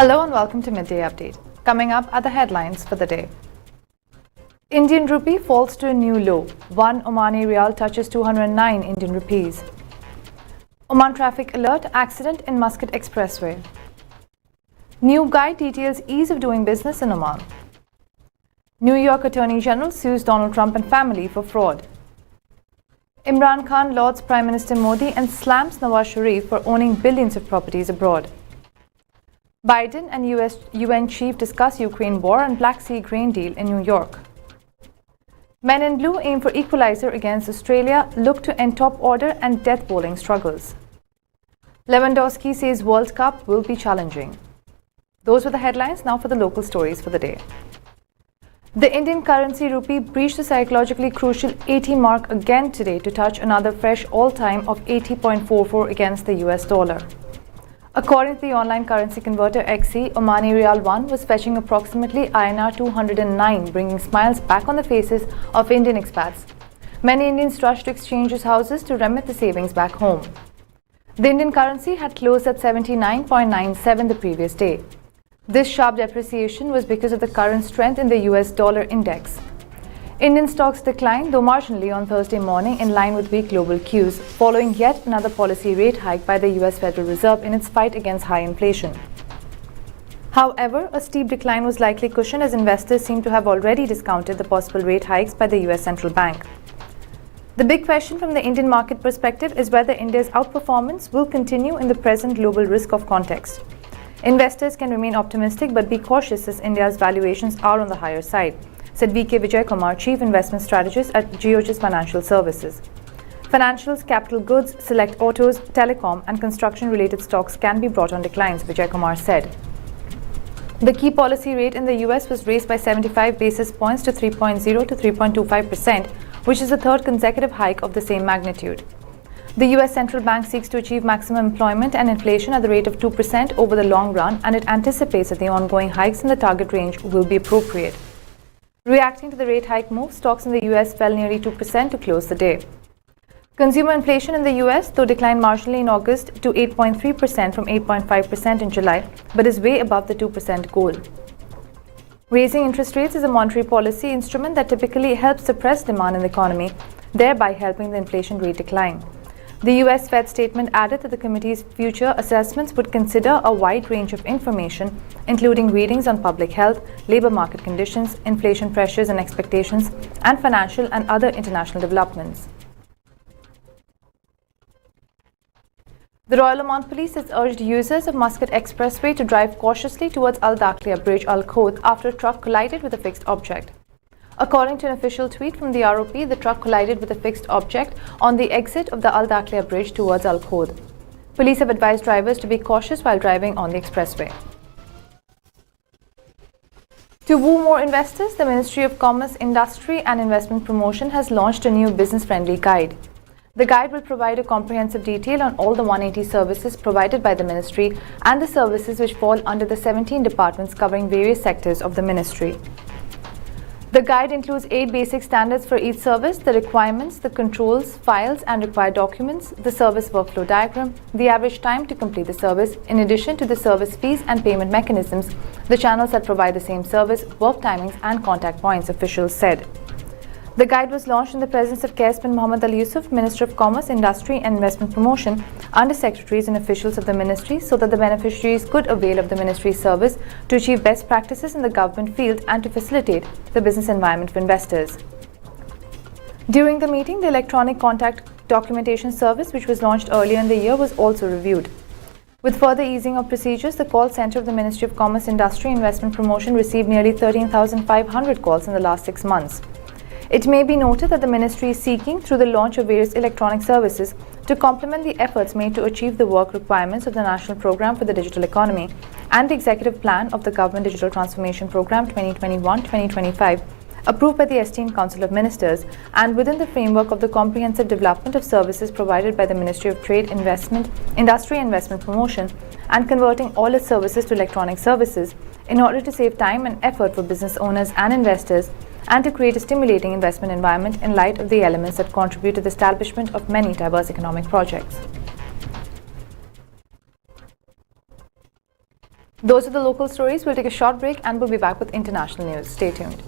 Hello and welcome to Midday Update. Coming up are the headlines for the day. Indian rupee falls to a new low. 1 Omani Riyal touches 209 Indian rupees. Oman traffic alert, accident in Muscat expressway. New guide details ease of doing business in Oman. New York Attorney General sues Donald Trump and family for fraud. Imran Khan lauds Prime Minister Modi and slams Nawaz Sharif for owning billions of properties abroad. Biden and UN chief discuss Ukraine war and Black Sea grain deal in New York. Men in blue aim for equalizer against Australia, look to end top order and death bowling struggles. Lewandowski says World Cup will be challenging. Those were the headlines. Now for the local stories for the day. The Indian currency rupee breached the psychologically crucial 80 mark again today to touch another fresh all-time of 80.44 against the US dollar. According to the online currency converter XE, Omani Riyal 1 was fetching approximately INR209, bringing smiles back on the faces of Indian expats. Many Indians rushed to exchanges houses to remit the savings back home. The Indian currency had closed at 79.97 the previous day. This sharp depreciation was because of the current strength in the US dollar index. Indian stocks declined, though marginally, on Thursday morning in line with weak global cues, following yet another policy rate hike by the US Federal Reserve in its fight against high inflation. However, a steep decline was likely cushioned as investors seem to have already discounted the possible rate hikes by the US Central Bank. The big question from the Indian market perspective is whether India's outperformance will continue in the present global risk-off context. Investors can remain optimistic but be cautious as India's valuations are on the higher side, said V.K. Vijay Kumar, Chief Investment Strategist at Georges Financial Services. Financials, capital goods, select autos, telecom and construction-related stocks can be brought on declines, Vijay Kumar said. The key policy rate in the US was raised by 75 basis points to 3.0 to 3.25%, which is the third consecutive hike of the same magnitude. The US Central Bank seeks to achieve maximum employment and inflation at the rate of 2% over the long run, and it anticipates that the ongoing hikes in the target range will be appropriate. Reacting to the rate hike move, stocks in the US fell nearly 2% to close the day. Consumer inflation in the US, though declined marginally in August to 8.3% from 8.5% in July, but is way above the 2% goal. Raising interest rates is a monetary policy instrument that typically helps suppress demand in the economy, thereby helping the inflation rate decline. The US Fed statement added that the committee's future assessments would consider a wide range of information, including readings on public health, labor market conditions, inflation pressures and expectations, and financial and other international developments. The Royal Oman Police has urged users of Muscat Expressway to drive cautiously towards Al Dakhliya Bridge Al Khod after a truck collided with a fixed object. According to an official tweet from the ROP, the truck collided with a fixed object on the exit of the Al Dakhliya Bridge towards Al Khod. Police have advised drivers to be cautious while driving on the expressway. To woo more investors, the Ministry of Commerce, Industry and Investment Promotion has launched a new business-friendly guide. The guide will provide a comprehensive detail on all the 180 services provided by the ministry and the services which fall under the 17 departments covering various sectors of the ministry. The guide includes 8 basic standards for each service, the requirements, the controls, files and required documents, the service workflow diagram, the average time to complete the service, in addition to the service fees and payment mechanisms, the channels that provide the same service, work timings and contact points, officials said. The guide was launched in the presence of Qais bin Mohammed Al Yusuf, Minister of Commerce, Industry and Investment Promotion, under secretaries and officials of the ministry, so that the beneficiaries could avail of the ministry's service to achieve best practices in the government field and to facilitate the business environment for investors. During the meeting, the electronic contact documentation service, which was launched earlier in the year, was also reviewed. With further easing of procedures, the call center of the Ministry of Commerce, Industry and Investment Promotion received nearly 13,500 calls in the last 6 months. It may be noted that the ministry is seeking, through the launch of various electronic services, to complement the efforts made to achieve the work requirements of the National Programme for the Digital Economy and the Executive Plan of the Government Digital Transformation Programme 2021-2025, approved by the esteemed Council of Ministers, and within the framework of the comprehensive development of services provided by the Ministry of Trade, Investment, Industry and Investment Promotion, and converting all its services to electronic services in order to save time and effort for business owners and investors, and to create a stimulating investment environment in light of the elements that contribute to the establishment of many diverse economic projects. Those are the local stories. We'll take a short break and we'll be back with international news. Stay tuned.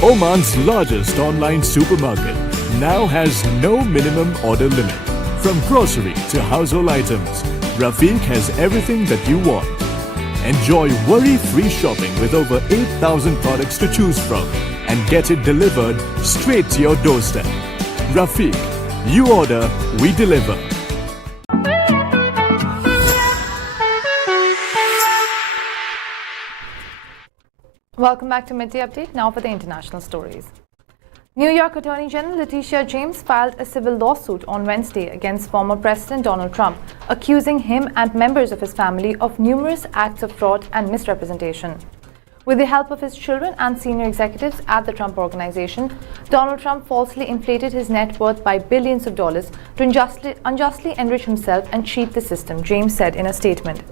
Oman's largest online supermarket now has no minimum order limit. From grocery to household items, Rafiq has everything that you want. Enjoy worry-free shopping with over 8,000 products to choose from and get it delivered straight to your doorstep. Rafiq, you order, we deliver. Welcome back to Midday Update. Now for the international stories. New York Attorney General Letitia James filed a civil lawsuit on Wednesday against former President Donald Trump, accusing him and members of his family of numerous acts of fraud and misrepresentation. With the help of his children and senior executives at the Trump Organization, Donald Trump falsely inflated his net worth by billions of dollars to unjustly enrich himself and cheat the system, James said in a statement.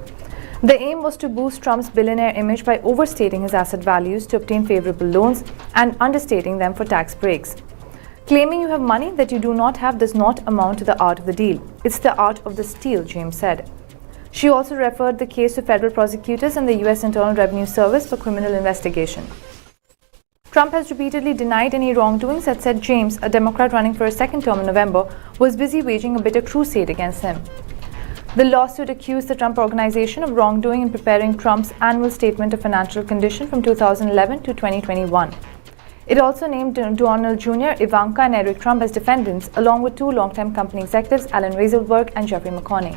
The aim was to boost Trump's billionaire image by overstating his asset values to obtain favorable loans and understating them for tax breaks. Claiming you have money that you do not have does not amount to the art of the deal. It's the art of the steal, James said. She also referred the case to federal prosecutors and the U.S. Internal Revenue Service for criminal investigation. Trump has repeatedly denied any wrongdoings and said James, a Democrat running for a second term in November, was busy waging a bitter crusade against him. The lawsuit accused the Trump Organization of wrongdoing in preparing Trump's annual statement of financial condition from 2011 to 2021. It also named Donald Jr., Ivanka, and Eric Trump as defendants, along with two longtime company executives, Alan Weisselberg and Jeffrey McConney.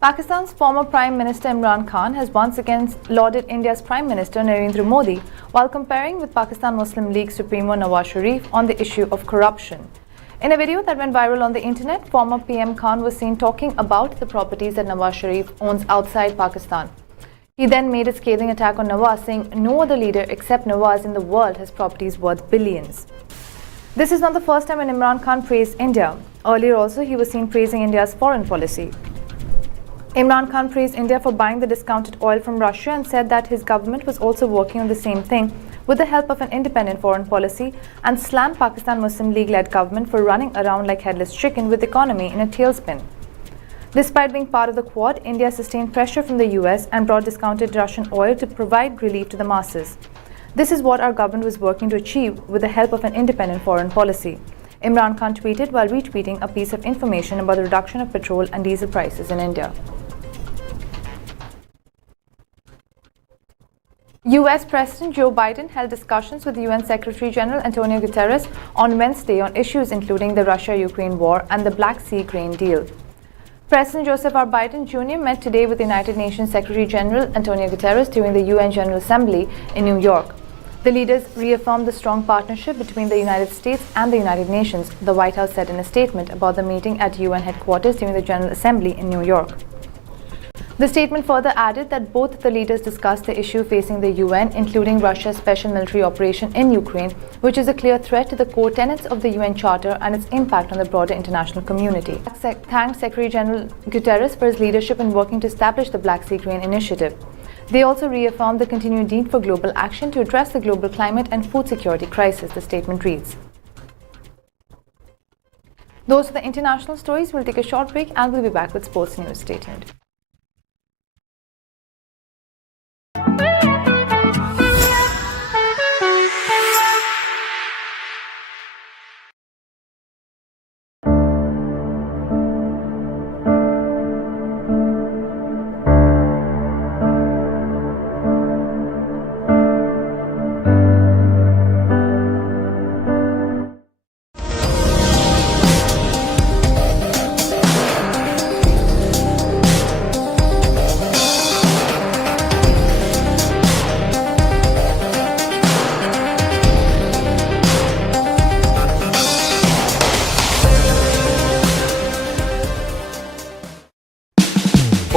Pakistan's former Prime Minister Imran Khan has once again lauded India's Prime Minister Narendra Modi while comparing with Pakistan Muslim League Supremo Nawaz Sharif on the issue of corruption. In a video that went viral on the internet, former PM Khan was seen talking about the properties that Nawaz Sharif owns outside Pakistan. He then made a scathing attack on Nawaz, saying no other leader except Nawaz in the world has properties worth billions. This is not the first time when Imran Khan praised India. Earlier also, he was seen praising India's foreign policy. Imran Khan praised India for buying the discounted oil from Russia and said that his government was also working on the same thing with the help of an independent foreign policy, and slammed Pakistan Muslim League-led government for running around like headless chicken with the economy in a tailspin. Despite being part of the Quad, India sustained pressure from the US and brought discounted Russian oil to provide relief to the masses. This is what our government was working to achieve with the help of an independent foreign policy, Imran Khan tweeted while retweeting a piece of information about the reduction of petrol and diesel prices in India. US President Joe Biden held discussions with UN Secretary General Antonio Guterres on Wednesday on issues including the Russia-Ukraine war and the Black Sea grain deal. President Joseph R. Biden Jr. met today with United Nations Secretary General Antonio Guterres during the UN General Assembly in New York. The leaders reaffirmed the strong partnership between the United States and the United Nations, the White House said in a statement about the meeting at UN headquarters during the General Assembly in New York. The statement further added that both the leaders discussed the issue facing the UN, including Russia's special military operation in Ukraine, which is a clear threat to the core tenets of the UN Charter and its impact on the broader international community. Thanked Secretary General Guterres for his leadership in working to establish the Black Sea Grain Initiative. They also reaffirmed the continued need for global action to address the global climate and food security crisis, the statement reads. Those are the international stories. We'll take a short break and we'll be back with sports news. Stay tuned.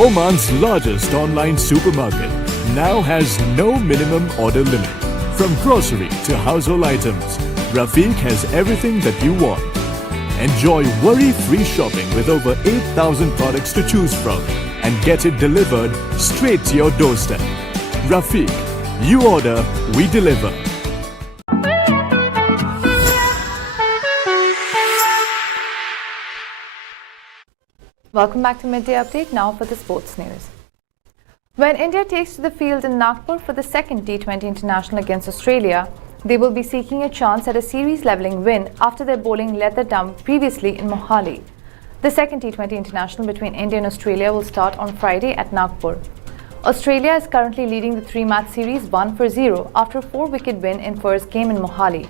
Oman's largest online supermarket, now has no minimum order limit. From grocery to household items, Rafiq has everything that you want. Enjoy worry-free shopping with over 8,000 products to choose from and get it delivered straight to your doorstep. Rafiq, you order, we deliver. Welcome back to Midday Update, now for the sports news. When India takes to the field in Nagpur for the second T20 International against Australia, they will be seeking a chance at a series-levelling win after their bowling let them down previously in Mohali. The second T20 International between India and Australia will start on Friday at Nagpur. Australia is currently leading the three-match series 1-0 after a 4-wicket win in first game in Mohali.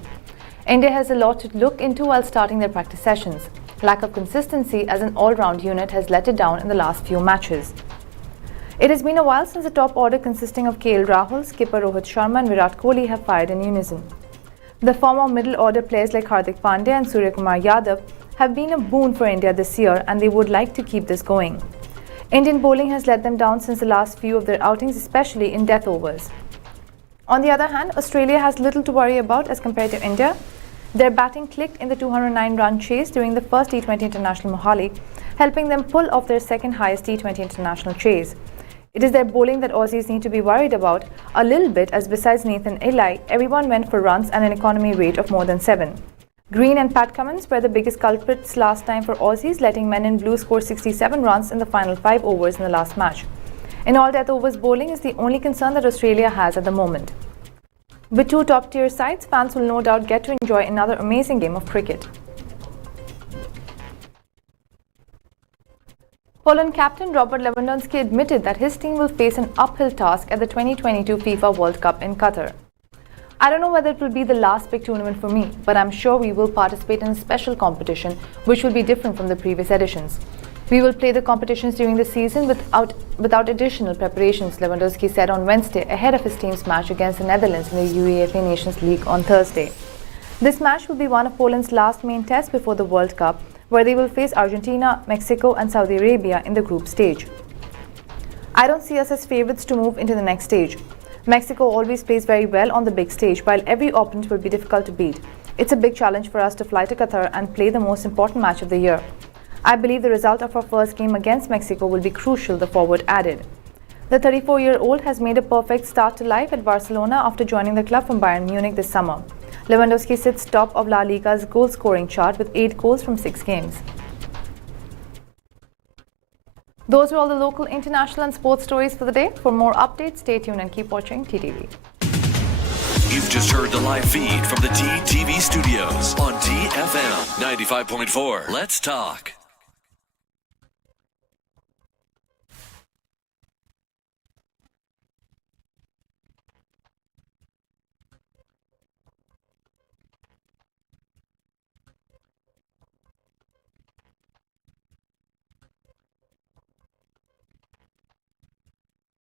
India has a lot to look into while starting their practice sessions. Lack of consistency as an all-round unit has let it down in the last few matches. It has been a while since the top order consisting of KL Rahul, skipper Rohit Sharma and Virat Kohli have fired in unison. The former middle order players like Hardik Pandya and Suryakumar Yadav have been a boon for India this year and they would like to keep this going. Indian bowling has let them down since the last few of their outings, especially in death overs. On the other hand, Australia has little to worry about as compared to India. Their batting clicked in the 209-run chase during the first T20 International Mohali, helping them pull off their second highest T20 International chase. It is their bowling that Aussies need to be worried about a little bit, as besides Nathan Eli, everyone went for runs and an economy rate of more than 7. Green and Pat Cummins were the biggest culprits last time for Aussies, letting men in blue score 67 runs in the final 5 overs in the last match. In all death overs, bowling is the only concern that Australia has at the moment. With two top-tier sides, fans will no doubt get to enjoy another amazing game of cricket. Poland captain Robert Lewandowski admitted that his team will face an uphill task at the 2022 FIFA World Cup in Qatar. I don't know whether it will be the last big tournament for me, but I'm sure we will participate in a special competition which will be different from the previous editions. We will play the competitions during the season without additional preparations, Lewandowski said on Wednesday ahead of his team's match against the Netherlands in the UEFA Nations League on Thursday. This match will be one of Poland's last main tests before the World Cup, where they will face Argentina, Mexico and Saudi Arabia in the group stage. I don't see us as favourites to move into the next stage. Mexico always plays very well on the big stage, while every opponent will be difficult to beat. It's a big challenge for us to fly to Qatar and play the most important match of the year. I believe the result of our first game against Mexico will be crucial, the forward added. The 34-year-old has made a perfect start to life at Barcelona after joining the club from Bayern Munich this summer. Lewandowski sits top of La Liga's goal-scoring chart with 8 goals from 6 games. Those were all the local, international and sports stories for the day. For more updates, stay tuned and keep watching TTV. You've just heard the live feed from the TTV studios on TFM 95.4. Let's talk.